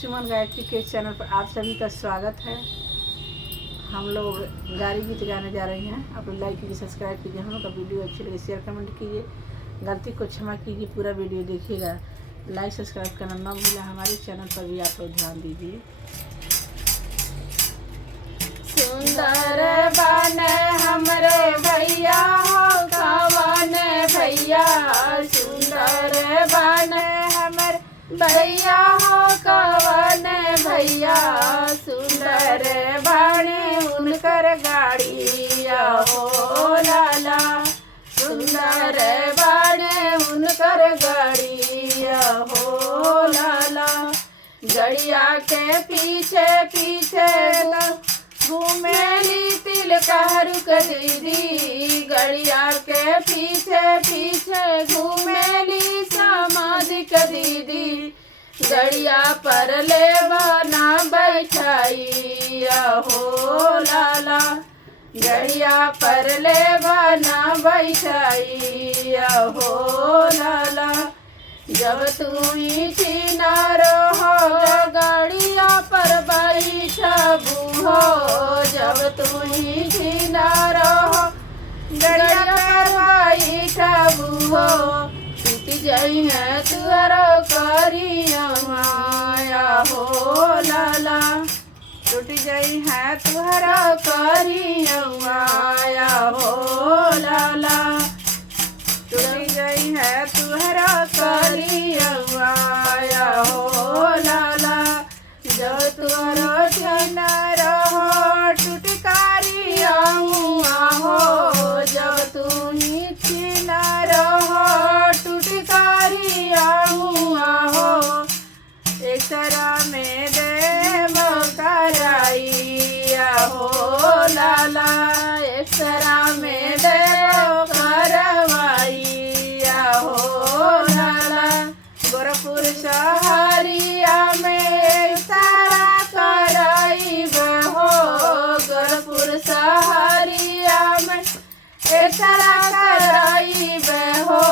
सुमन गायत्री के चैनल पर आप सभी का स्वागत है। हम लोग गाड़ी गीत गाने जा रहे हैं। आप लोग लाइक कीजिए, सब्सक्राइब कीजिए। हम लोग का वीडियो अच्छी लगे शेयर कमेंट कीजिए। गलती को क्षमा कीजिए, पूरा वीडियो देखिएगा। लाइक सब्सक्राइब करना ना भूलें। हमारे चैनल पर भी आप लोग ध्यान दीजिए। सुंदर बने हमरे भैया हो कवन भैया, सुंदर बने हमरे भैया हो कवन भैया, सुंदर बने उनकर गाड़िया हो लाला, सुंदर बने उनकर गाड़िया हो लाला। गड़िया के पीछे पीछे घूमेली तिलक दीदी, गड़िया के पीछे पीछे घूमेली सामाजिक दीदी, गड़िया पर ले बना बैठाइया हो लाला, गड़िया पर ले बना बैठाइया हो लाला। जब तू ही चीना रहो गाड़िया पर बैठबू हो, जब तू ही चीना रहो गाड़िया पर बैठबू हो, टूट जाई है तुअरो करिया माया हो लाला, टूट जाई है तुहरा करिया माया हो लाला, टूट गई है तुहरा करिया हो लाला। जब तुहरा चना रहो टुटकारिया हो, जब तू ही चना रहो टुटकारिया हो, एक तरह में देव कराइया हो लाला, एक तरह में देव करवाइया हो लाला। गोरखपुर शहरिया में सारा कराइब हो, गोरखपुर शहरिया में सारा कराइब हो,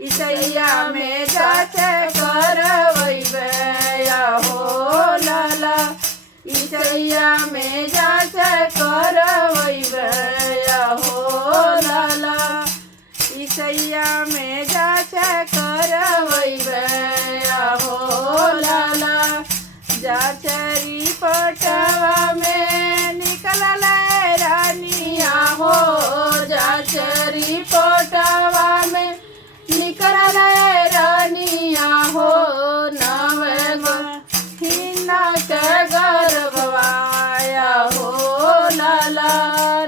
ईसैया में जाके करवैया हो लाला, ईसैया में जाके करवैया हो लाला, ईसैया में जाके करवैया हो लाला। जाचरी पटवा में निकलल रानिया हो, जाचरी पटवा में निकलल रानिया हो, नवे हिना के गर्भवाया हो लाला,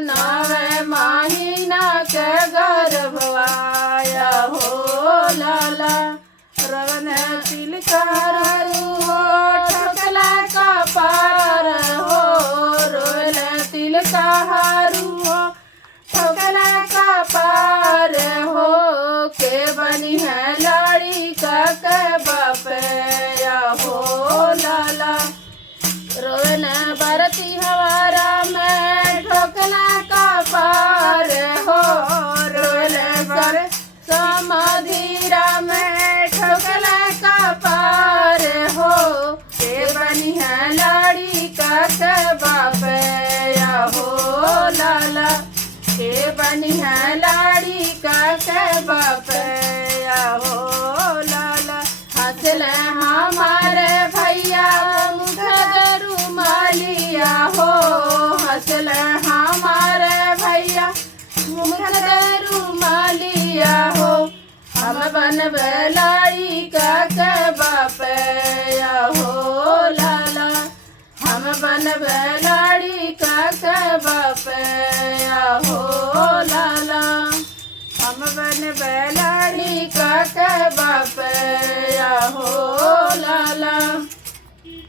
नवे महीना के गर्भवाया हो लाला। रवन तिलकारु हो ठोकला का पार हो, रोल तिलकारु हो ठोकला का पार हो, के बनी है लाड़ी का के बापया हो लाला। रोल बरती हवारा में ठोकला का पार हो, रोल बर समाधीरा में ठोकला का पार हो, के बनी है लाड़ी का के बापया हो लाला, के बनी है लाड़ी का के बापया हो लाला। हंसल हमारे भैया मुखदरू मालिया हो, हंसल हमारे भैया मुखदरू मालिया हो, हम बनब लाड़ी का के बापया हो लाला, हम बनब लाड़ी का के बापया हो लाला, हम बनब लाड़ी का के बापया हो लाला।